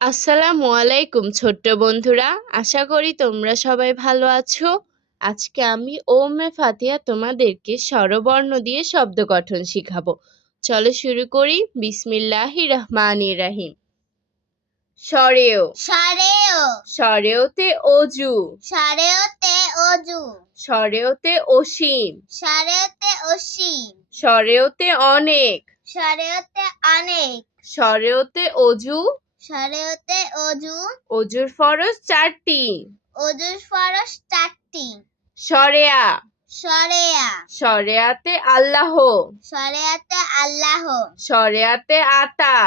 আসসালামু আলাইকুম ছোট্ট বন্ধুরা, আশা করি তোমরা সবাই ভালো আছো। আজকে আমি ওমে ফাতিহা তোমাদেরকে স্বরবর্ণ দিয়ে শব্দ গঠন শিখাবো। চলো শুরু করি। বিসমিল্লাহির রহমানির রহিম। সরেও সরেও সরেওতে অজু সরেওতে অজু সরেওতে অসীম সরেওতে অসীম সরেওতে অনেক সরেওতে অনেক সরেওতে অজু সরেওতে অজু অজুর ফরজ 4টি অজুর ফরজ 4টি সরেয়া সরেয়া সরেয়াতে আল্লাহ সরেয়াতে আল্লাহ সরেয়াতে আতা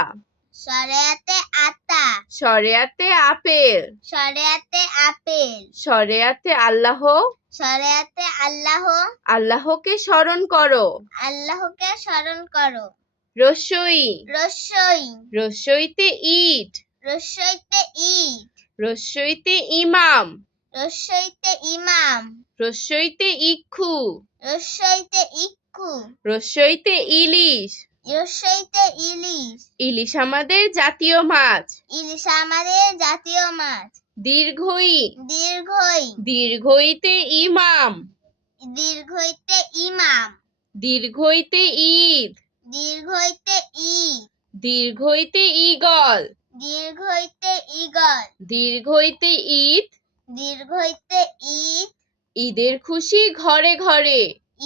সরেয়াতে আতা সরেয়াতে আপেল সরেয়াতে আপেল সরেয়াতে আল্লাহ সরেয়াতে আল্লাহ আল্লাহকে স্মরণ করো আল্লাহকে স্মরণ করো রসই রসই রসইতে ইট রসইতে ইট রসইতে ইমাম রসইতে ইমাম রসইতে ইক্ষু রসইতে ইক্কু রসইতে ইলিশ রসইতে ইলিশ ইলিশ আমাদের জাতীয় মাছ ইলিশ আমাদের জাতীয় মাছ দীর্ঘই দীর্ঘই দীর্ঘইতে ইমাম দীর্ঘইতে ইমাম দীর্ঘইতে ঈদ দীর্ঘইতে ঈদ দীর্ঘইতে ঈগল দীর্ঘইতে ঈগল দীর্ঘইতে ঈদ দীর্ঘইতে ঈদ ঈদের খুশি ঘরে ঘরে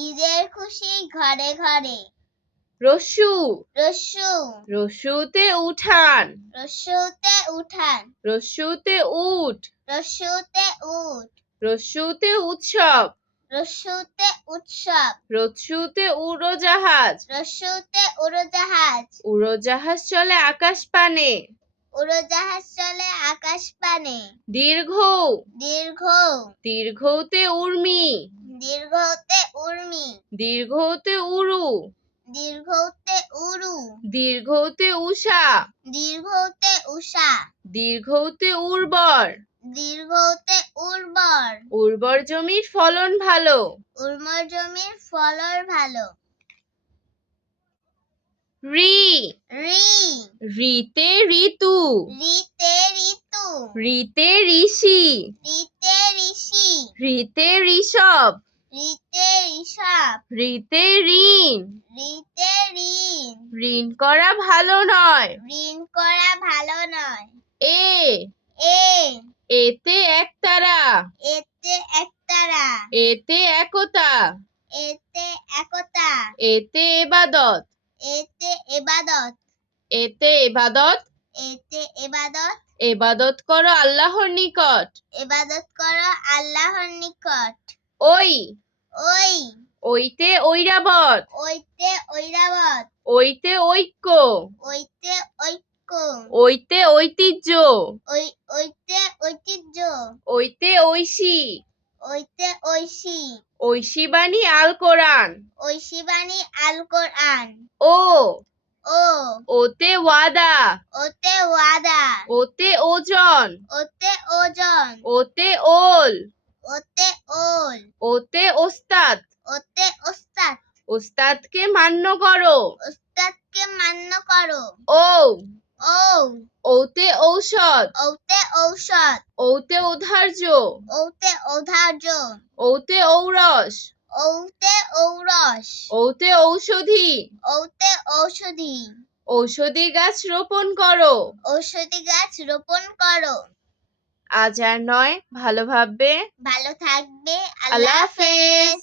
ঈদের খুশি ঘরে ঘরে রস্যু রস্যু রস্যুতে উঠান রস্যুতে উঠান রস্যুতে উঠ রস্যুতে উঠ রস্যুতে উৎসব রস্যুতে উৎসব রস্যুতে উড়োজাহাজ রস্যুতে উড়োজাহাজ উড়োজাহাজ চলে আকাশ পানে উড়োজাহাজ চলে আকাশ পানে দীর্ঘ দীর্ঘ দীর্ঘতে উর্মি দীর্ঘতে উর্মি দীর্ঘতে উরু দীর্ঘতে উরু দীর্ঘতে উষা দীর্ঘতে উষা দীর্ঘতে উর্বর দীর্ঘতে উর্বর উর্বর জমির ফলন ভালো উর্বর জমির ফলন ভালো রি রি রিতে ঋতু রিতে ঋতু রিতে ঋষি রিতে ঋষি রিতে ঋষভ রিতে ঋষভ রিতে ঋণ রিতে ঋণ ঋণ করা ভালো নয় ঋণ করা ভালো নয় এ এ এতে একতারা এতে একতারা এতে একতা এতে একতা এতে এবাদত এতে এবাদত এতে এবাদত এতে এবাদত এবাদত করো আল্লাহর নিকট এবাদত করো আল্লাহর নিকট ওই ওই ওইতে ঐরাবত ওইতে ঐরাবত ওইতে ঐক্য ওইতে ঐক্য ওইতে ঐতিহ্য ওইতে ঐতিহ্য ওইতে ঐশী ওইতে ঐশী ঐশী বাণী আল কোরআন ঐশী বাণী আল কোরআন ও ও ওতে ওয়াদা ওতে ওয়াদা ওতে ওজন ওতে ওজন ওতে ওল ওতে ওল ওতে ওস্তাদ ওতে ওস্তাদ ওস্তাদকে মান্য করো ওস্তাদকে মান্য করো ও ও ওতে ঔষধ ওতে ঔষধ ওতে ঔধার্য ওতে ঔধার্য ওতে ঔরস ওতে ঔরস ওতে ঔষধি ওতে ঔষধি ঔষধি গাছ রোপণ করো ঔষধি গাছ রোপণ করো আজ আর নয়, ভালো ভাববে। ভালো থাকবে। আল্লাহ হাফেজ।